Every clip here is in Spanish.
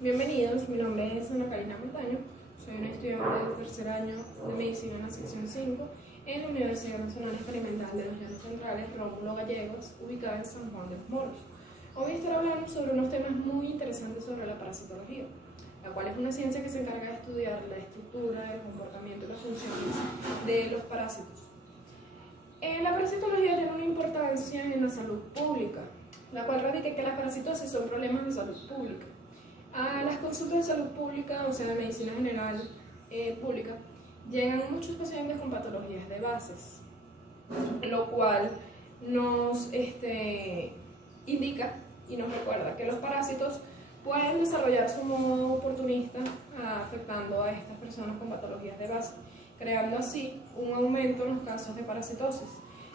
Bienvenidos, mi nombre es Ana Karina Montaño, soy una estudiante del tercer año de Medicina en la sección 5 en la Universidad Nacional Experimental de los Llanos Centrales Rómulo Gallegos, ubicada en San Juan de los Moros. Hoy voy a estar hablando sobre unos temas muy interesantes sobre la parasitología, la cual es una ciencia que se encarga de estudiar la estructura, el comportamiento y las funciones de los parásitos. La parasitología tiene una importancia en la salud pública, la cual radica en que las parasitosis son problemas de salud pública. A las consultas de salud pública, o sea, de medicina general pública, llegan muchos pacientes con patologías de bases, lo cual nos indica y nos recuerda que los parásitos pueden desarrollar su modo oportunista afectando a estas personas con patologías de base, creando así un aumento en los casos de parasitosis.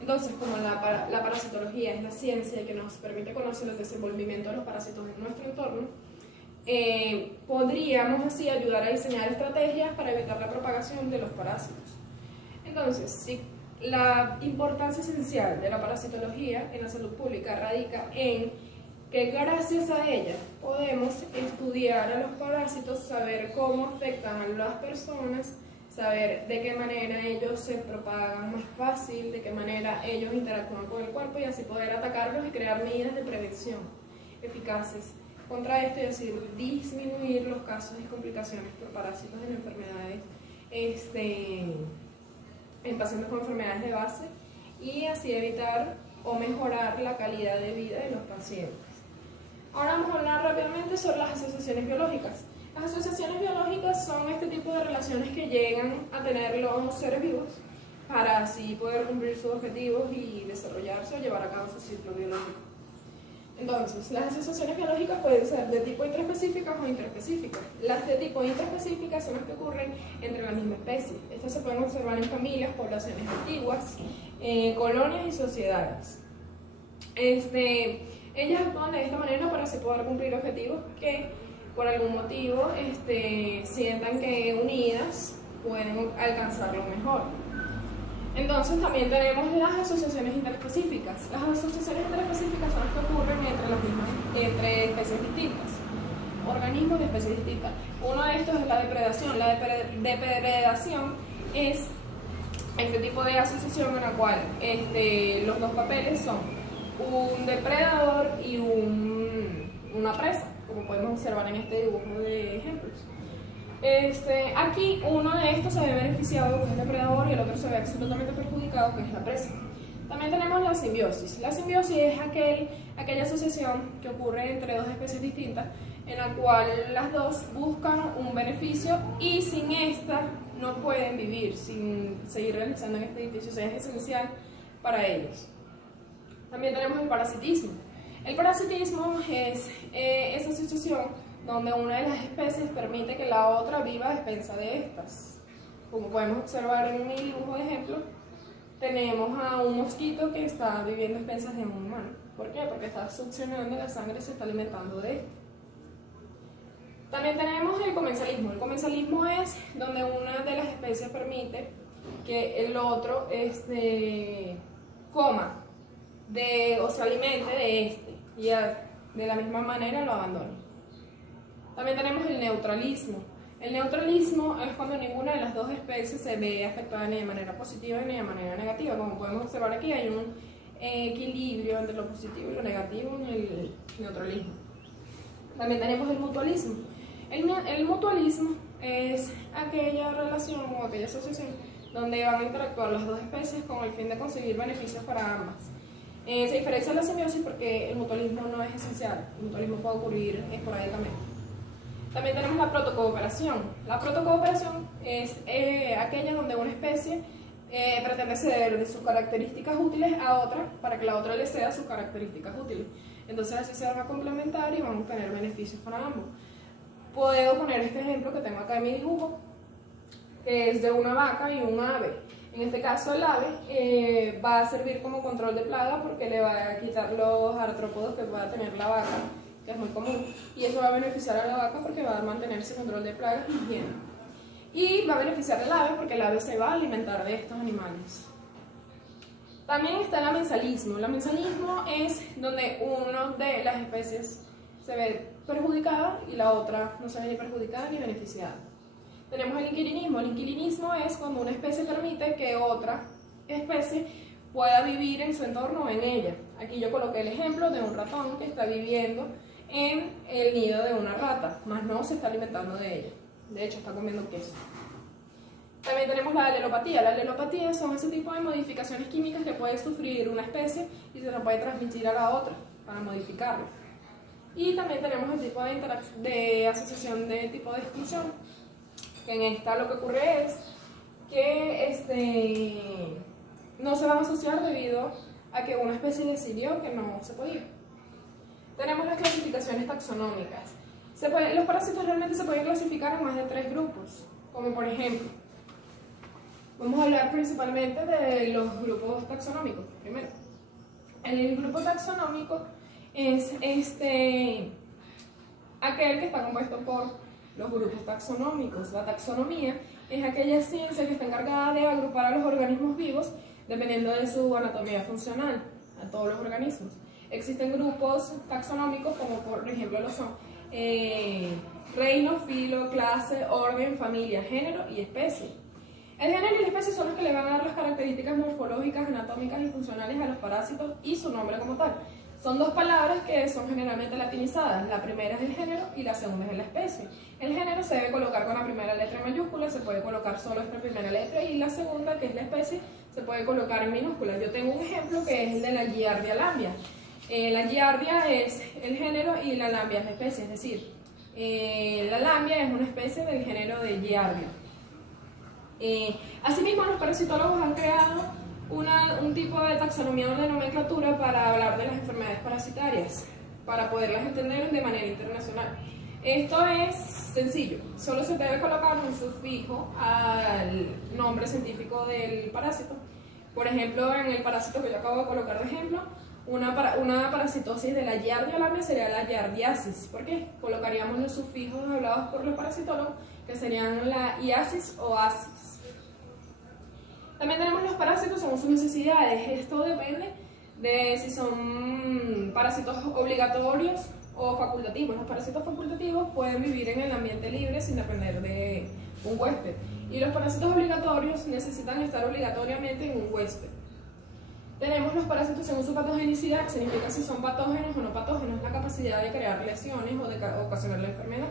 Entonces, como la parasitología es la ciencia que nos permite conocer el desenvolvimiento de los parásitos en nuestro entorno, podríamos así ayudar a diseñar estrategias para evitar la propagación de los parásitos. Entonces, si la importancia esencial de la parasitología en la salud pública radica en que gracias a ella podemos estudiar a los parásitos, saber cómo afectan a las personas, saber de qué manera ellos se propagan más fácil, de qué manera ellos interactúan con el cuerpo y así poder atacarlos y crear medidas de prevención eficaces contra esto y así disminuir los casos y complicaciones por parásitos en enfermedades, en pacientes con enfermedades de base y así evitar o mejorar la calidad de vida de los pacientes. Ahora vamos a hablar rápidamente sobre las asociaciones biológicas. Las asociaciones biológicas son este tipo de relaciones que llegan a tener los seres vivos para así poder cumplir sus objetivos y desarrollarse o llevar a cabo su ciclo biológico. Entonces, las asociaciones biológicas pueden ser de tipo intraespecíficas o intraespecíficas. Las de tipo intraespecíficas son las que ocurren entre la misma especie. Estas se pueden observar en familias, poblaciones antiguas, colonias y sociedades. Ellas actúan de esta manera para así poder cumplir objetivos que por algún motivo sientan que unidas pueden alcanzarlo mejor. Entonces también tenemos las asociaciones interespecíficas. Las asociaciones interespecíficas son las que ocurren entre especies distintas, organismos de especies distintas. Uno de estos es la depredación. La depredación es este tipo de asociación en la cual los dos papeles son un depredador y una presa, como podemos observar en este dibujo de ejemplos. Aquí uno de estos se ve beneficiado, que es el depredador, y el otro se ve absolutamente perjudicado, que es la presa. También tenemos la simbiosis. La simbiosis es aquella asociación que ocurre entre dos especies distintas, en la cual las dos buscan un beneficio y sin esta no pueden vivir, sin seguir realizando en este edificio, o sea, es esencial para ellos. También tenemos el parasitismo. El parasitismo es esa asociación donde una de las especies permite que la otra viva a expensa de estas. Como podemos observar en mi dibujo de ejemplo, tenemos a un mosquito que está viviendo a expensas de un humano. ¿Por qué? Porque está succionando la sangre y se está alimentando de esto. También tenemos el comensalismo. El comensalismo es donde una de las especies permite que el otro coma o se alimente de este y de la misma manera lo abandone. También tenemos el neutralismo. El neutralismo es cuando ninguna de las dos especies se ve afectada ni de manera positiva ni de manera negativa. Como podemos observar aquí, hay un equilibrio entre lo positivo y lo negativo en el neutralismo. También tenemos el mutualismo. El mutualismo es aquella relación o aquella asociación donde van a interactuar las dos especies con el fin de conseguir beneficios para ambas. Se diferencia de la simbiosis porque el mutualismo no es esencial. El mutualismo puede ocurrir esporádicamente. También tenemos la protocooperación. La protocooperación es aquella donde una especie pretende ceder de sus características útiles a otra para que la otra le ceda sus características útiles. Entonces así se van a complementar y van a obtener beneficios para ambos. Puedo poner este ejemplo que tengo acá en mi dibujo, que es de una vaca y un ave. En este caso el ave va a servir como control de plaga porque le va a quitar los artrópodos que pueda tener la vaca, que es muy común, y eso va a beneficiar a la vaca porque va a mantener ese control de plagas y higiene. Y va a beneficiar al ave porque el ave se va a alimentar de estos animales. También está el amensalismo. El amensalismo es donde una de las especies se ve perjudicada y la otra no se ve ni perjudicada ni beneficiada. Tenemos el inquilinismo. El inquilinismo es cuando una especie permite que otra especie pueda vivir en su entorno o en ella. Aquí yo coloqué el ejemplo de un ratón que está viviendo en el nido de una rata, más no se está alimentando de ella. De hecho, está comiendo queso. También tenemos la alelopatía. La alelopatía son ese tipo de modificaciones químicas que puede sufrir una especie y se la puede transmitir a la otra para modificarlo. Y también tenemos el tipo de asociación de tipo de exclusión, que en esta lo que ocurre es que no se van a asociar debido a que una especie decidió que no se podía. Tenemos las clasificaciones taxonómicas. Los parásitos realmente se pueden clasificar en más de 3 grupos, como por ejemplo, vamos a hablar principalmente de los grupos taxonómicos. Primero, el grupo taxonómico es aquel que está compuesto por los grupos taxonómicos. La taxonomía es aquella ciencia que está encargada de agrupar a los organismos vivos dependiendo de su anatomía funcional, a todos los organismos. Existen grupos taxonómicos como por ejemplo lo son reino, filo, clase, orden, familia, género y especie. El género y la especie son los que le van a dar las características morfológicas, anatómicas y funcionales a los parásitos y su nombre como tal. Son 2 palabras que son generalmente latinizadas. La primera es el género y la segunda es la especie. El género se debe colocar con la primera letra en mayúscula, se puede colocar solo esta primera letra, y la segunda, que es la especie, se puede colocar en minúscula. Yo tengo un ejemplo que es el de la Giardia lambia. La Giardia es el género y la lambia es la especie, es decir, la lambia es una especie del género de Giardia. Asimismo, los parasitólogos han creado un tipo de taxonomía o de nomenclatura para hablar de las enfermedades parasitarias, para poderlas entender de manera internacional. Esto es sencillo, solo se debe colocar un sufijo al nombre científico del parásito. Por ejemplo, en el parásito que yo acabo de colocar de ejemplo, una parasitosis de la Giardia lambia sería la giardiasis. ¿Por qué? Colocaríamos los sufijos hablados por los parasitólogos, que serían la iasis o asis. También tenemos los parásitos según sus necesidades. Esto depende de si son parásitos obligatorios o facultativos. Los parásitos facultativos pueden vivir en el ambiente libre sin depender de un huésped. Y los parásitos obligatorios necesitan estar obligatoriamente en un huésped. Tenemos los parásitos según su patogenicidad, que significa si son patógenos o no patógenos, la capacidad de crear lesiones o de ocasionar la enfermedad.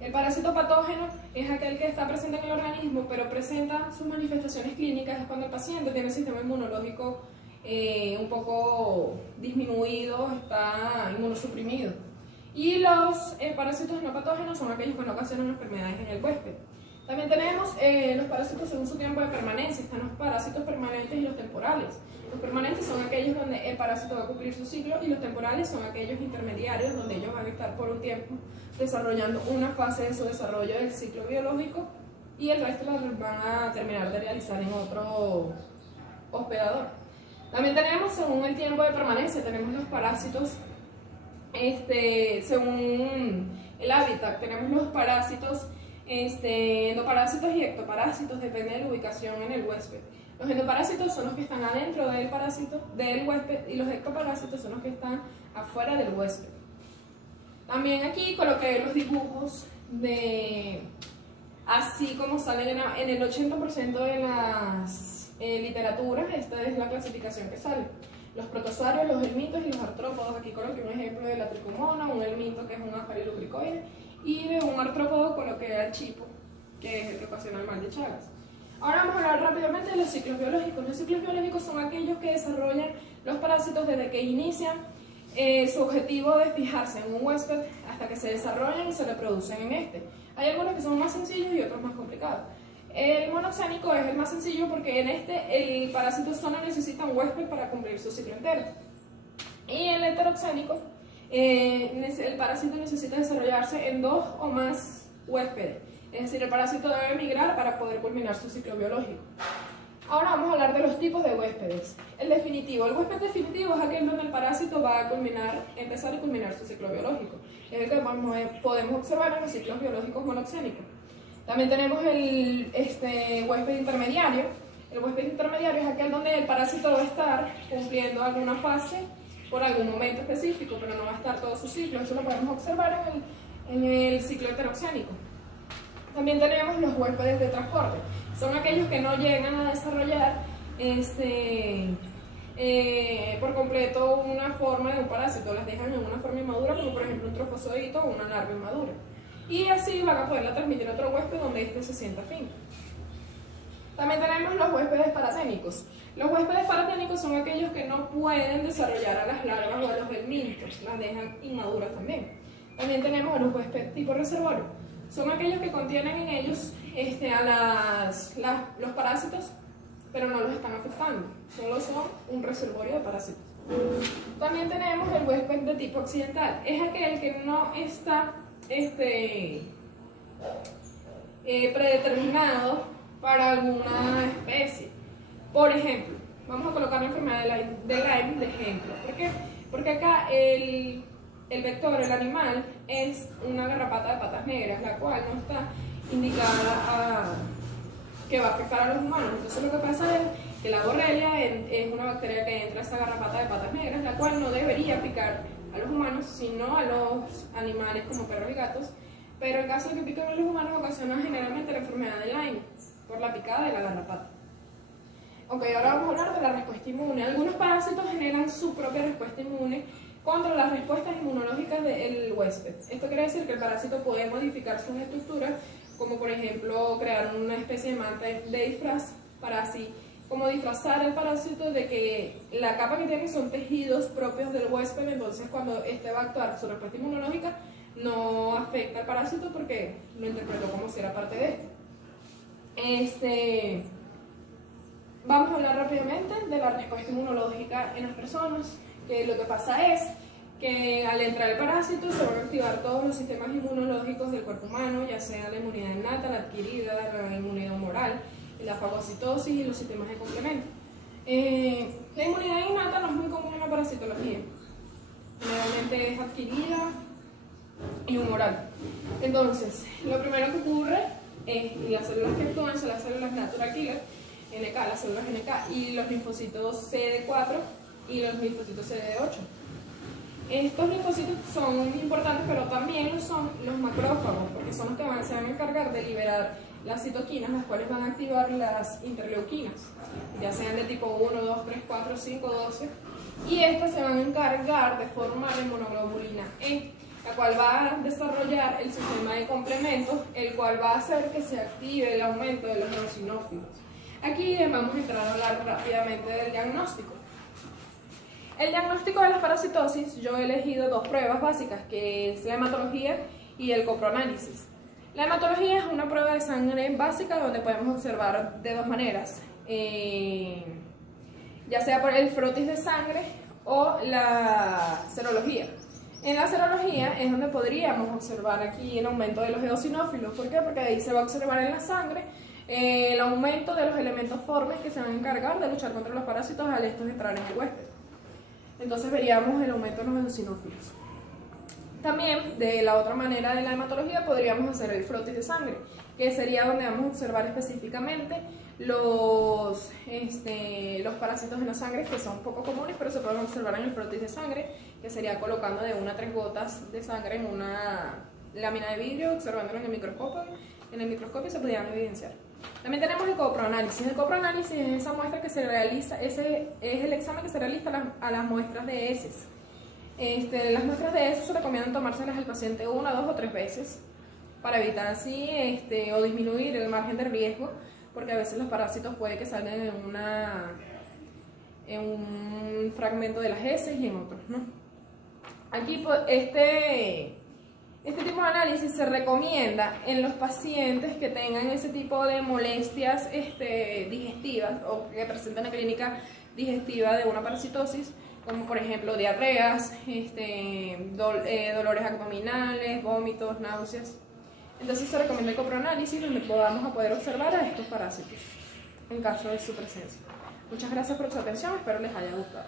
El parásito patógeno es aquel que está presente en el organismo, pero presenta sus manifestaciones clínicas cuando el paciente tiene el sistema inmunológico un poco disminuido, está inmunosuprimido. Y los parásitos no patógenos son aquellos que no ocasionan enfermedades en el huésped. También tenemos los parásitos según su tiempo de permanencia. Están los parásitos permanentes y los temporales. Los permanentes son aquellos donde el parásito va a cumplir su ciclo, y los temporales son aquellos intermediarios donde ellos van a estar por un tiempo desarrollando una fase de su desarrollo del ciclo biológico y el resto lo van a terminar de realizar en otro hospedador. También tenemos según el tiempo de permanencia, tenemos los parásitos según el hábitat. Tenemos los parásitos endoparásitos y ectoparásitos, depende de la ubicación en el huésped. Los endoparásitos son los que están adentro del parásito, del huésped, y los ectoparásitos son los que están afuera del huésped. También aquí coloqué los dibujos así como salen en el 80% de las literaturas. Esta es la clasificación que sale. Los protozoarios, los helmintos y los artrópodos. Aquí coloqué un ejemplo de la tricomona, un helminto que es un afarilobriscoide, y de un artrópodo coloqué al chipo, que es el que ocasiona el mal de Chagas. Ahora vamos a hablar rápidamente de los ciclos biológicos. Los ciclos biológicos son aquellos que desarrollan los parásitos desde que inician su objetivo de fijarse en un huésped hasta que se desarrollan y se reproducen en este. Hay algunos que son más sencillos y otros más complicados. El monoxénico es el más sencillo porque en este el parásito solo necesita un huésped para cumplir su ciclo entero. Y el heteroxénico, el parásito necesita desarrollarse en 2 o más huéspedes. Es decir, el parásito debe migrar para poder culminar su ciclo biológico. Ahora vamos a hablar de los tipos de huéspedes. El definitivo. El huésped definitivo es aquel donde el parásito va a empezar y culminar su ciclo biológico. Es el que podemos observar en los ciclos biológicos monoxénicos. También tenemos el huésped intermediario. El huésped intermediario es aquel donde el parásito va a estar cumpliendo alguna fase por algún momento específico, pero no va a estar todo su ciclo. Eso lo podemos observar en el ciclo heteroxénico. También tenemos los huéspedes de transporte. Son aquellos que no llegan a desarrollar por completo una forma de un parásito, las dejan en una forma inmadura, como por ejemplo un trofozoito o una larva inmadura. Y así van a poderla transmitir a otro huésped donde éste se sienta afín. También tenemos los huéspedes paraténicos. Los huéspedes paraténicos son aquellos que no pueden desarrollar a las larvas o a los helmintos, las dejan inmaduras también. También tenemos a los huéspedes tipo reservorio. Son aquellos que contienen en ellos los parásitos, pero no los están afectando, solo son un reservorio de parásitos. También tenemos el huésped de tipo accidental. Es aquel que no está predeterminado para alguna especie. Por ejemplo, vamos a colocar la enfermedad de Lyme de ejemplo. ¿Por qué? Porque acá el vector, el animal, es una garrapata de patas negras, la cual no está indicada que va a afectar a los humanos. Entonces lo que pasa es que la borrelia es una bacteria que entra a esta garrapata de patas negras, la cual no debería picar a los humanos, sino a los animales como perros y gatos. Pero en caso de que piquen a los humanos, ocasiona generalmente la enfermedad de Lyme por la picada de la garrapata. Ok, ahora vamos a hablar de la respuesta inmune. Algunos parásitos generan su propia respuesta inmune contra las respuestas inmunológicas del huésped. Esto quiere decir que el parásito puede modificar sus estructuras, como por ejemplo crear una especie de manta de disfraz para así como disfrazar al parásito de que la capa que tiene son tejidos propios del huésped. Entonces cuando este va a actuar su respuesta inmunológica no afecta al parásito porque lo interpretó como si era parte de este. Vamos a hablar rápidamente de la respuesta inmunológica en las personas, que lo que pasa es que al entrar el parásito se van a activar todos los sistemas inmunológicos del cuerpo humano, ya sea la inmunidad innata, la adquirida, la inmunidad humoral, la fagocitosis y los sistemas de complemento. La inmunidad innata no es muy común en la parasitología, generalmente es adquirida y humoral. Entonces, lo primero que ocurre es que las células que actúan son las células natural killer, NK, las células NK, y los linfocitos CD4 y los linfocitos CD8. Estos linfocitos son importantes, pero también lo son los macrófagos, porque son los que se van a encargar de liberar las citoquinas, las cuales van a activar las interleuquinas, ya sean de tipo 1, 2, 3, 4, 5, 12, y estas se van a encargar de formar la inmunoglobulina E, la cual va a desarrollar el sistema de complementos, el cual va a hacer que se active el aumento de los eosinófilos. Aquí vamos a entrar a hablar rápidamente del diagnóstico. El diagnóstico de la parasitosis, yo he elegido dos pruebas básicas, que es la hematología y el coproanálisis. La hematología es una prueba de sangre básica donde podemos observar de dos maneras, ya sea por el frotis de sangre o la serología. En la serología es donde podríamos observar aquí el aumento de los eosinófilos. ¿Por qué? Porque ahí se va a observar en la sangre el aumento de los elementos formes que se van a encargar de luchar contra los parásitos al estos entrar en el huésped. Entonces veríamos el aumento de los eosinófilos. También, de la otra manera de la hematología, podríamos hacer el frotis de sangre, que sería donde vamos a observar específicamente los parásitos en la sangre, que son poco comunes, pero se pueden observar en el frotis de sangre, que sería colocando de 1 a 3 gotas de sangre en una lámina de vidrio, observándolo en el microscopio. En el microscopio se podrían evidenciar. También tenemos el coproanálisis. El coproanálisis es esa muestra que se realiza, ese es el examen que se realiza a las muestras de heces. Las muestras de heces se recomiendan tomárselas al paciente 1, 2 o 3 veces para evitar así o disminuir el margen de riesgo, porque a veces los parásitos puede que salgan en un fragmento de las heces y en otros, ¿no? Aquí este tipo de análisis se recomienda en los pacientes que tengan ese tipo de molestias digestivas o que presenten la clínica digestiva de una parasitosis, como por ejemplo diarreas, dolores abdominales, vómitos, náuseas. Entonces se recomienda el coproanálisis donde vamos a poder observar a estos parásitos en caso de su presencia. Muchas gracias por su atención, espero les haya gustado.